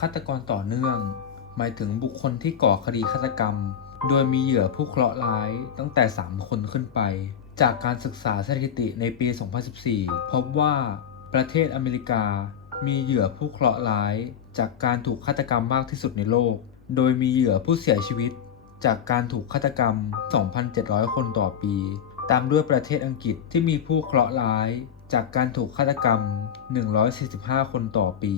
ฆาตกรต่อเนื่อง หมายถึงบุคคลที่ก่อคดีฆาตกรรม โดยมีเหยื่อผู้เคราะห์ร้ายตั้งแต่ 3 คนขึ้นไป จากการศึกษาสถิติในปี 2014 พบว่าประเทศอเมริกา มีเหยื่อผู้เคราะห์ร้าย จากการถูกฆาตกรรมมากที่สุดในโลก โดยมีเหยื่อผู้เสียชีวิต จากการถูกฆาตกรรม 2,700 คนต่อปี ตามด้วยประเทศอังกฤษที่มีผู้เคราะห์ร้าย จากการถูกฆาตกรรม 145 คนต่อปี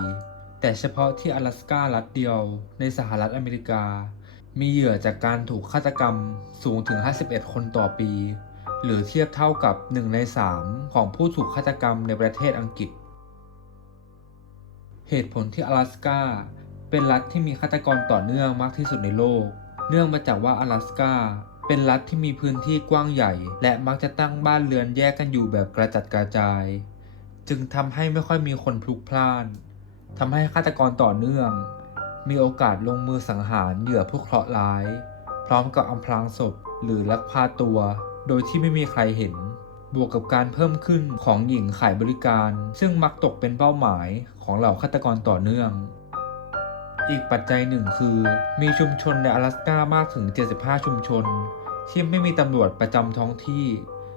แต่เฉพาะที่阿拉สการัฐเดียวในสหรัฐอเมริกา มีเหยื่อจากการถูกฆาตกรรมสูงถึง 51 คนต่อปี หรือเทียบเท่ากับ 1 ใน 3 ของผู้ถูกฆาตกรรมในประเทศอังกฤษ เหตุผลที่阿拉สกาเป็นรัฐที่มีฆาตกรต่อเนื่องมากที่สุดในโลก เนื่องมาจากว่า阿拉สกาเป็นรัฐที่มีพื้นที่กว้างใหญ่ และมักจะตั้งบ้านเรือนแยกกันอยู่แบบกระจัดกระจาย จึงทำให้ไม่ค่อยมีคนพลุกพล่าน ทำให้ฆาตกรต่อเนื่อง มีโอกาสลงมือสังหารเหยื่อผู้เคราะห์ร้าย พร้อมกับอำพรางศพหรือลักพาตัว โดยที่ไม่มีใครเห็น บวกกับการเพิ่มขึ้นของหญิงขายบริการ ซึ่งมักตกเป็นเป้าหมายของเหล่าฆาตกรต่อเนื่อง อีกปัจจัยหนึ่งคือ มีชุมชนใน阿拉สกามากถึง 75 ชุมชน ที่ไม่มีตำรวจประจำท้องที่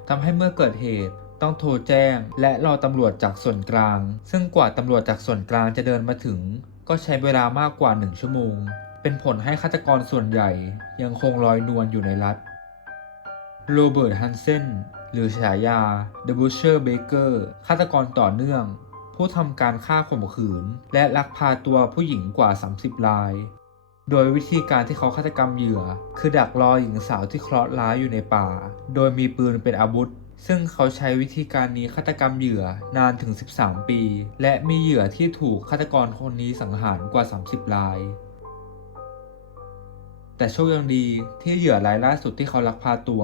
ทำให้เมื่อเกิดเหตุ ต้องโทรแจ้ง และรอตำรวจจากส่วนกลาง ซึ่งกว่าตำรวจจากส่วนกลางจะเดินมาถึง ก็ใช้เวลามากกว่า 1 ชั่วโมง เป็นผลให้ฆาตกรส่วนใหญ่ ยังคงลอยนวลอยู่ในรัฐโรเบิร์ตฮันเซนหรือฉายา The Butcher Baker ฆาตกรต่อเนื่อง ผู้ทำการฆ่าข่มขืน และลักพาตัวผู้หญิงกว่า 30 ราย โดยวิธีการที่เขาฆาตกรรมเหยื่อ คือดักรอหญิงสาวที่เคราะห์ร้ายอยู่ในป่า โดยมีปืนเป็นอาวุธ ซึ่งเขาใช้วิธีการนี้ฆาตกรรมเหยื่อนานถึง 13 ปี และมีเหยื่อที่ถูกฆาตกรคนนี้สังหารกว่า 30 ราย แต่โชคยังดีที่เหยื่อรายล่าสุดที่เขาลักพาตัว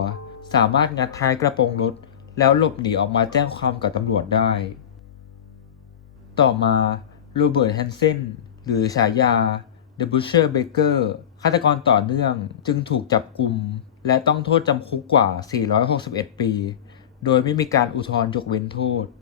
สามารถงัดท้ายกระโปรงรถ แล้วหลบหนีออกมาแจ้งความกับตำรวจได้ ต่อมาโรเบิร์ตแฮนเซนหรือฉายา The Butcher Baker ฆาตกรต่อเนื่องจึงถูกจับกลุ่มและต้องโทษจำคุกกว่า 461 ปี โดยไม่มีการอุทธรณ์ยกเว้นโทษ